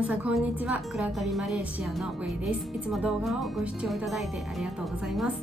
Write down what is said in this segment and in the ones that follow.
皆さんこんにちは。くらたびマレーシアのウェイです。いつも動画をご視聴いただいてありがとうございます。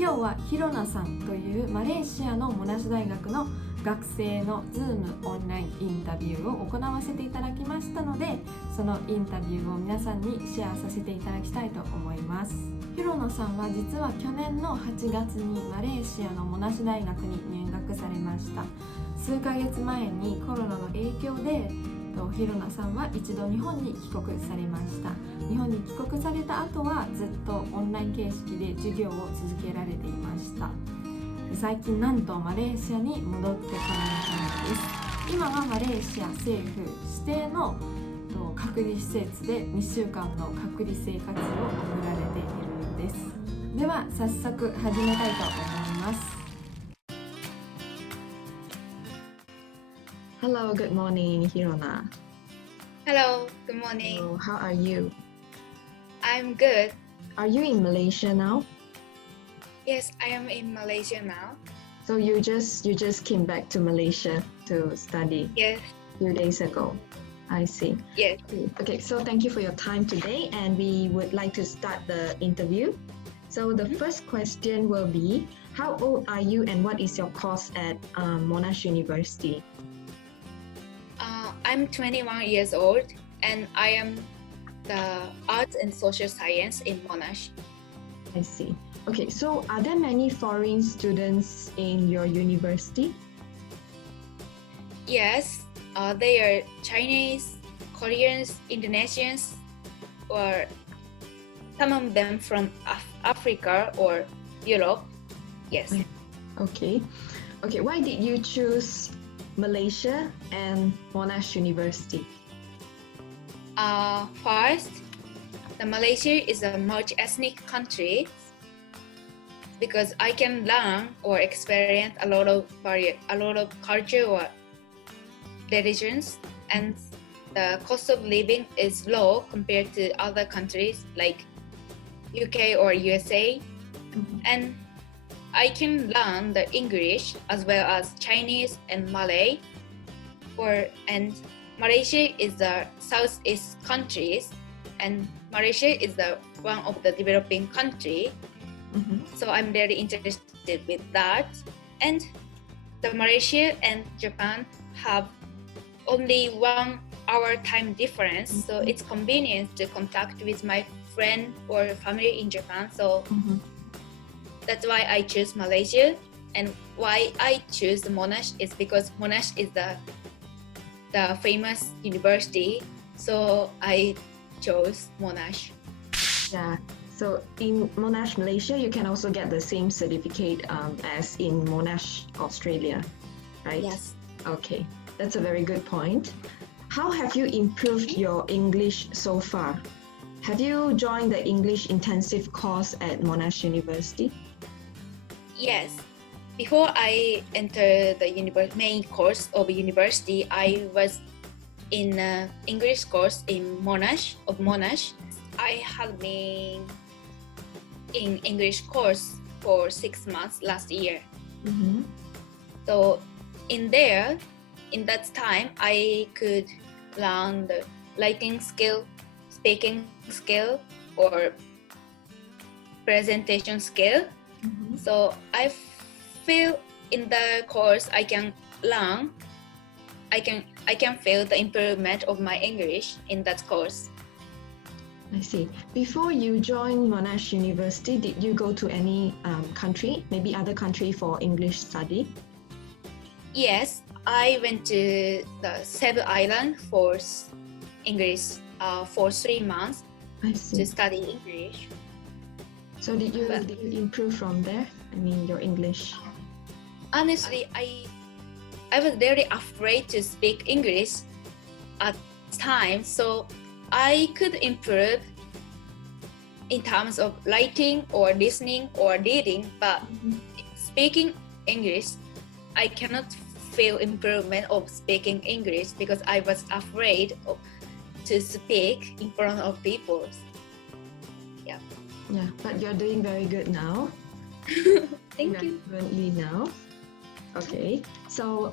今日はひろなさんというマレーシアのモナシュ大学の学生の Zoom オンラインインタビューを行わせていただきましたので、そのインタビューを皆さんにシェアさせていただきたいと思います。ひろなさんは実は去年の8月にマレーシアのモナシュ大学に入学されました。数ヶ月前にコロナの影響でひろなさんは一度日本に帰国されました。日本に帰国された後はずっとオンライン形式で授業を続けられていました。最近なんとマレーシアに戻ってこられたのです。今はマレーシア政府指定の隔離施設で2週間の隔離生活を送られているんです。では早速始めたいと思います。Hello, good morning, Hirona. Hello, good morning. So, how are you? I'm good. Are you in Malaysia now? Yes, I am in Malaysia now. So you just came back to Malaysia to study Yes, a few days ago. I see. yes. Okay, so thank you for your time today, and we would like to start the interview. So the first question will be, how old are you and what is your course at Monash University? I'm 21 years old and I am the Arts and Social Science in Monash. I see. Okay, so are there many foreign students in your university? Yes, they are Chinese, Koreans, Indonesians, or some of them from Africa or Europe. Yes. Okay. Okay, why did you choose Malaysia and Monash University? First, Malaysia is a multi-ethnic country because I can learn or experience a lot of culture or religions, and the cost of living is low compared to other countries like UK or USA, and I can learn the English as well as Chinese and Malay. And Malaysia is the Southeast countries, and Malaysia is one of the developing country. So I'm very interested with that. And the Malaysia and Japan have only 1 hour time difference, so it's convenient to contact with my friend or family in Japan. So that's why I choose Malaysia. And why I choose Monash is because Monash is the famous university, so I chose Monash. Yeah, so in Monash, Malaysia, you can also get the same certificate as in Monash, Australia, right? Yes. Okay, that's a very good point. How have you improved your English so far? Have you joined the English intensive course at Monash University? Yes. Before I entered the main course of university, I was in English course in Monash. I had been in English course for 6 months last year. So in that time, I could learn the writing skill, speaking skill, or presentation skill. So I feel in the course I can learn, I can feel the improvement of my English in that course. I see. Before you joined Monash University, did you go to any country, maybe other country for English study? Yes, I went to the Cebu Island for English for 3 months I see. to study English. So did you improve from there? I mean, your English? Honestly, I was very afraid to speak English at times, so I could improve in terms of writing or listening or reading, but speaking English, I cannot feel improvement of speaking English because I was afraid to speak in front of people. Yeah, but you're doing very good now. Thank you. Fluently now. Okay, so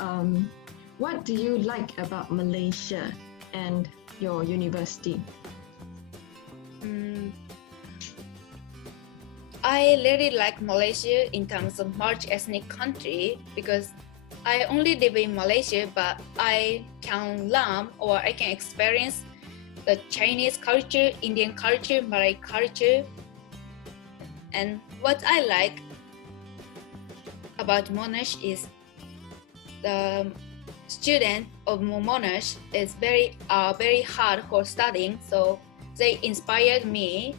what do you like about Malaysia, and your university? I really like Malaysia in terms of multi-ethnic country because I only live in Malaysia, but I can learn or I can experience the Chinese culture, Indian culture, Malay culture. And what I like about Monash is the student of Monash is very hard for studying, so they inspired me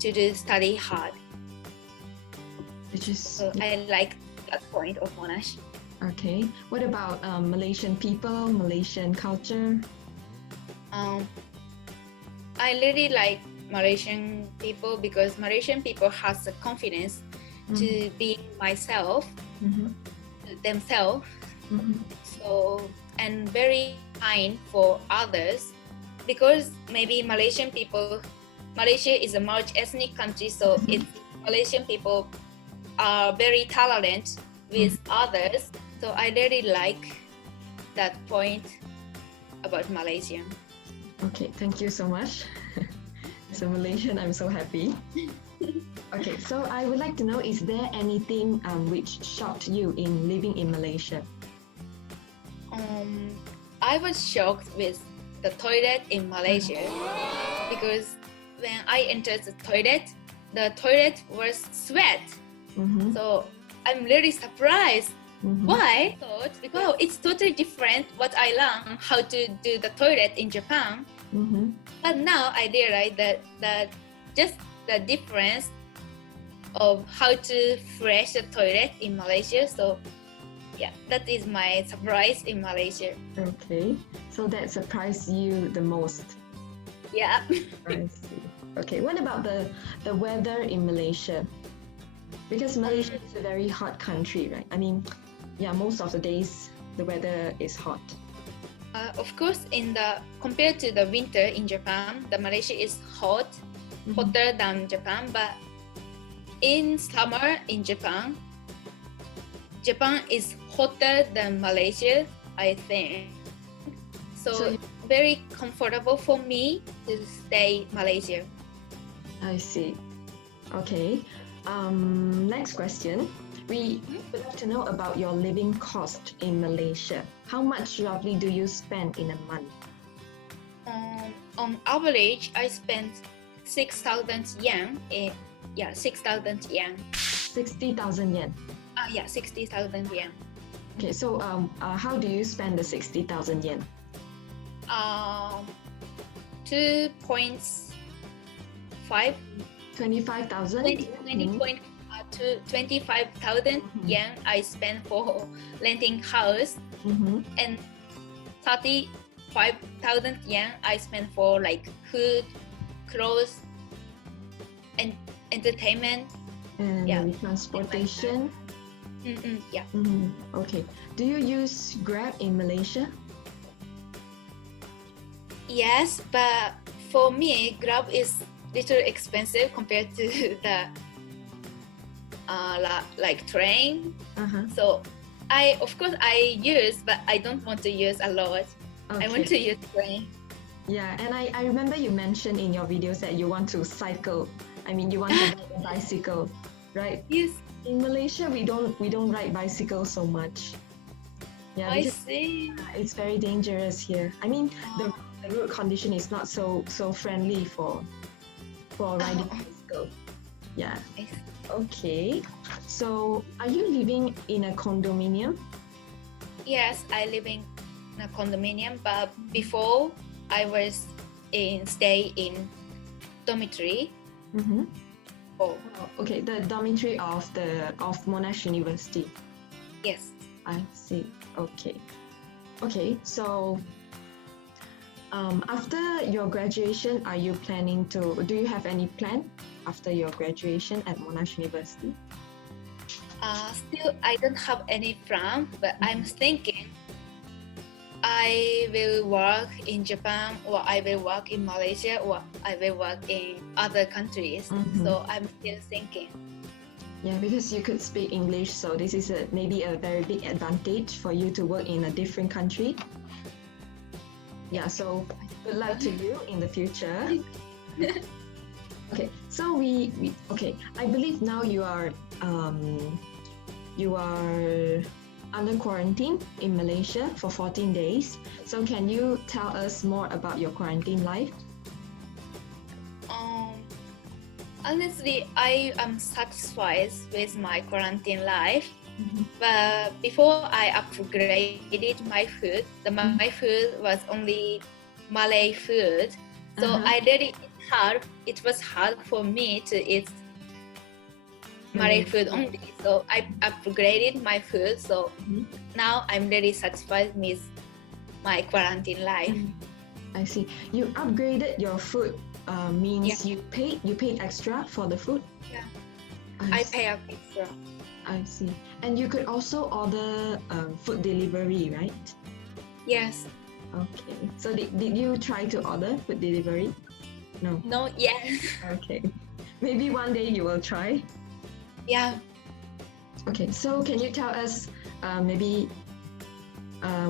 to study hard. So I like that point of Monash. Okay. What about Malaysian people, Malaysian culture? I really like Malaysian people because Malaysian people has the confidence to be myself, themselves. So, and very kind for others because maybe Malaysia is a multi-ethnic country, so Malaysian people are very tolerant with others. So I really like that point about Malaysia. Okay, thank you so much. So Malaysian, I'm so happy. Okay, so I would like to know, is there anything which shocked you in living in Malaysia? I was shocked with the toilet in Malaysia because when I entered the toilet was sweat. So I'm really surprised. Why? I thought, wow, it's totally different what I learned how to do the toilet in Japan. But now I realize that just the difference of how to flush the toilet in Malaysia. So yeah, that is my surprise in Malaysia. Okay, so that surprised you the most. Yeah. I see. Okay, what about the weather in Malaysia? Because Malaysia is a very hot country, right? I mean, yeah, most of the days the weather is hot. Of course, compared to the winter in Japan, the Malaysia is hotter than Japan. But in summer in Japan is hotter than Malaysia, I think. So very comfortable for me to stay Malaysia. I see. Okay. Next question. We would like to know about your living cost in Malaysia. How much roughly do you spend in a month? On average, I spend 6,000 yen. 6,000 yen. 60,000 yen. 60,000 yen. Okay, so how do you spend the 60,000 yen? 2.5. 25,000? 25,000 yen I spend for renting house, and 35,000 yen I spend for like food, clothes, and entertainment. And transportation? Yeah. Okay. Do you use Grab in Malaysia? Yes, but for me, Grab is little expensive compared to the like train. So of course I use, but I don't want to use a lot. Okay. I want to use train. Yeah, and I remember you mentioned in your videos that you want to cycle. I mean, you want to ride a bicycle, right? Yes. In Malaysia, we don't ride bicycles so much. Yeah, I see. It's very dangerous here. I mean, the road condition is not so friendly for riding bicycle. Yeah. Okay. So, are you living in a condominium? Yes, I live in a condominium, but before I was stay in dormitory. Okay, the dormitory of Monash University. Yes. I see. Okay. So, after your graduation, do you have any plan after your graduation at Monash University? Still, I don't have any plan, but I'm thinking I will work in Japan, or I will work in Malaysia, or I will work in other countries. So I'm still thinking. Yeah, because you could speak English, so this is maybe a very big advantage for you to work in a different country. Yeah, so good luck to you in the future. Okay, so we okay. I believe now you are under quarantine in Malaysia for 14 days. So can you tell us more about your quarantine life? Honestly, I am satisfied with my quarantine life. But before I upgraded my food, my food was only Malay food. So it was hard for me to eat Malay food only. So I upgraded my food. So now I'm very satisfied with my quarantine life. I see. You upgraded your food. Means you paid extra for the food? Yeah. I pay up extra. I see. And you could also order food delivery, right? Yes. Okay. So did you try to order food delivery? No. No, yes. Okay. Maybe one day you will try. Yeah. Okay. So can you tell us maybe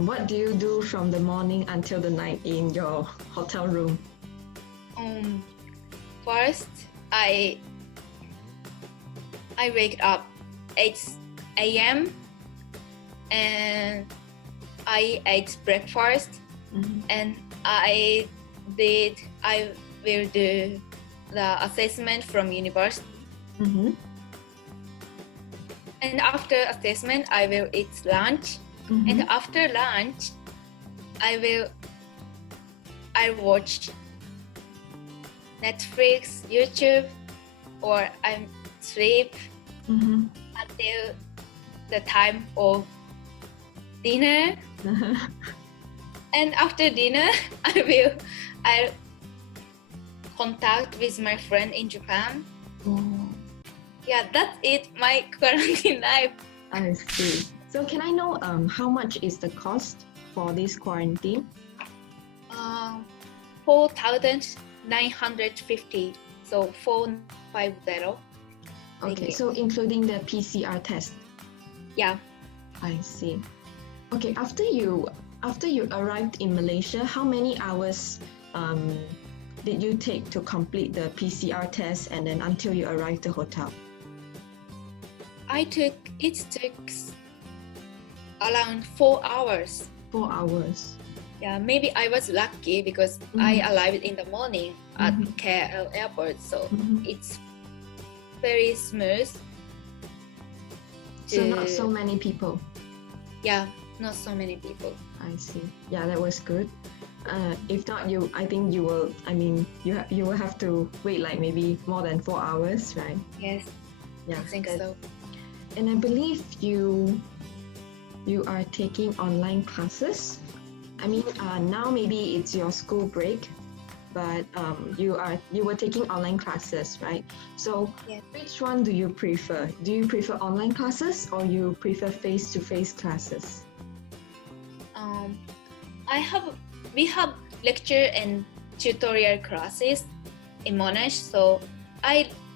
what do you do from the morning until the night in your hotel room? First, I wake up 8 a.m. and I ate breakfast and I will do the assessment from university. And after assessment, I will eat lunch. And after lunch, I watch Netflix, YouTube, or I sleep until the time of dinner. And after dinner, I'll contact with my friend in Japan. Yeah, that's it. My quarantine life. I see. So can I know how much is the cost for this quarantine? 4,950. So 450. Okay, so including the PCR test. Yeah. I see. Okay, after you arrived in Malaysia, how many hours did you take to complete the PCR test and then until you arrived the hotel? It took around 4 hours. 4 hours. Yeah, maybe I was lucky because I arrived in the morning at KL airport, so it's very smooth. So not so many people. Yeah, not so many people. I see. Yeah, that was good. If not, I think you will. I mean, you will have to wait like maybe more than 4 hours, right? Yes. Yeah, I think so. And I believe you are taking online classes. I mean, now maybe it's your school break, but you were taking online classes, right? So which one do you prefer? Do you prefer online classes or you prefer face-to-face classes? We have lecture and tutorial classes in Monash. So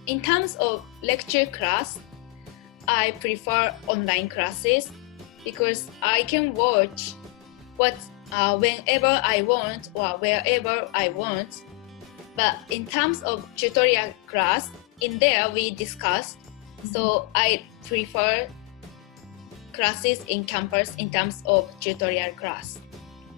in terms of lecture class, I prefer online classes because I can watch whenever I want or wherever I want. But in terms of tutorial class, in there we discussed. So I prefer classes in campus in terms of tutorial class.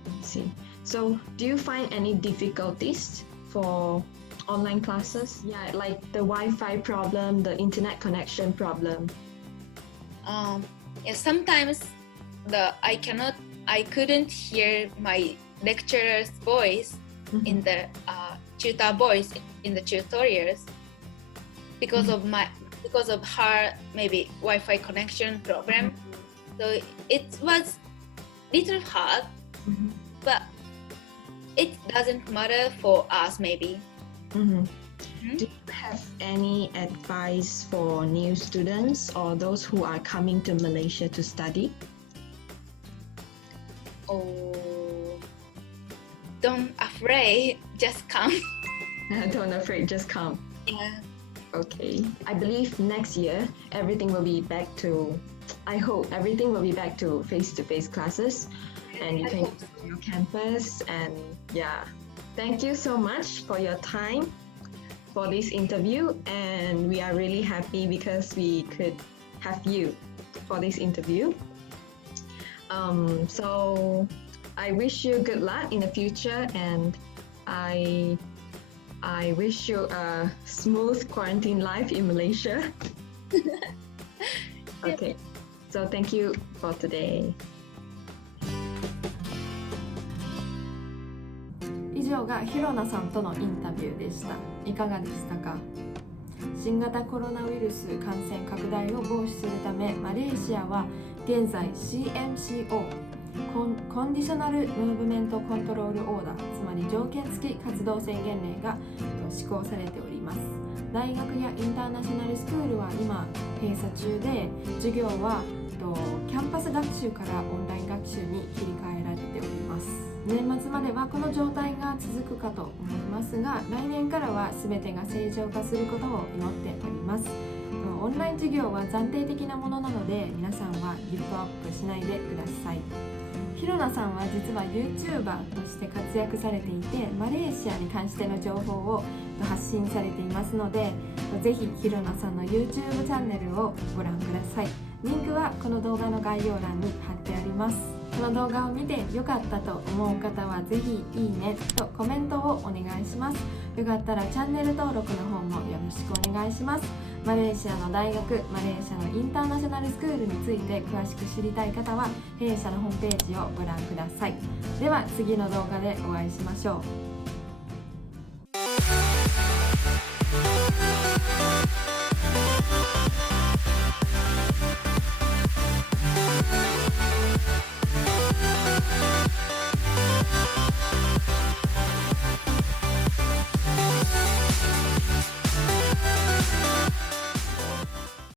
I see. So do you find any difficulties for online classes? Yeah, like the Wi-Fi problem, the internet connection problem. Yeah, sometimes I couldn't hear my lecturer's voice in the tutor voice in the tutorials because of her maybe Wi-Fi connection problem. So it was little hard, but it doesn't matter for us maybe. Do you have any advice for new students or those who are coming to Malaysia to study? Oh, don't afraid, just come. Don't afraid, just come. Yeah. Okay. I believe next year everything will be back to, I hope everything will be back to face-to-face classes. and you I can hope use your campus. And yeah, thank you so much for your time for this interview, and we are really happy because we could have you for this interview. So I wish you good luck in the future, and I wish you a smooth quarantine life in Malaysia. Okay, so thank you for today. 以上がひろなさんとのインタビューでした。いかがでしたか？新型コロナウイルス感染拡大を防止するため、マレーシアは現在 CMCO コンディショナルムーブメントコントロールオーダー、つまり条件付き活動宣言令が施行されております。大学やインターナショナルスクールは今閉鎖中で、授業はキャンパス学習からオンライン学習に切り替えられております。年末まではこの状態が続くかと思いますが、来年からは全てが正常化することを祈っております。オンライン授業は暫定的なものなので、皆さんはギブアップしないでください。ひろなさんは実は YouTuber として活躍されていて、マレーシアに関しての情報を発信されていますので、ぜひひろなさんの YouTube チャンネルをご覧ください。リンクはこの動画の概要欄に貼ってあります。この動画を見て良かったと思う方はぜひいいねとコメントをお願いします。よかったらチャンネル登録の方もよろしくお願いします。マレーシアの大学、マレーシアのインターナショナルスクールについて詳しく知りたい方は弊社のホームページをご覧ください。では次の動画でお会いしましょう。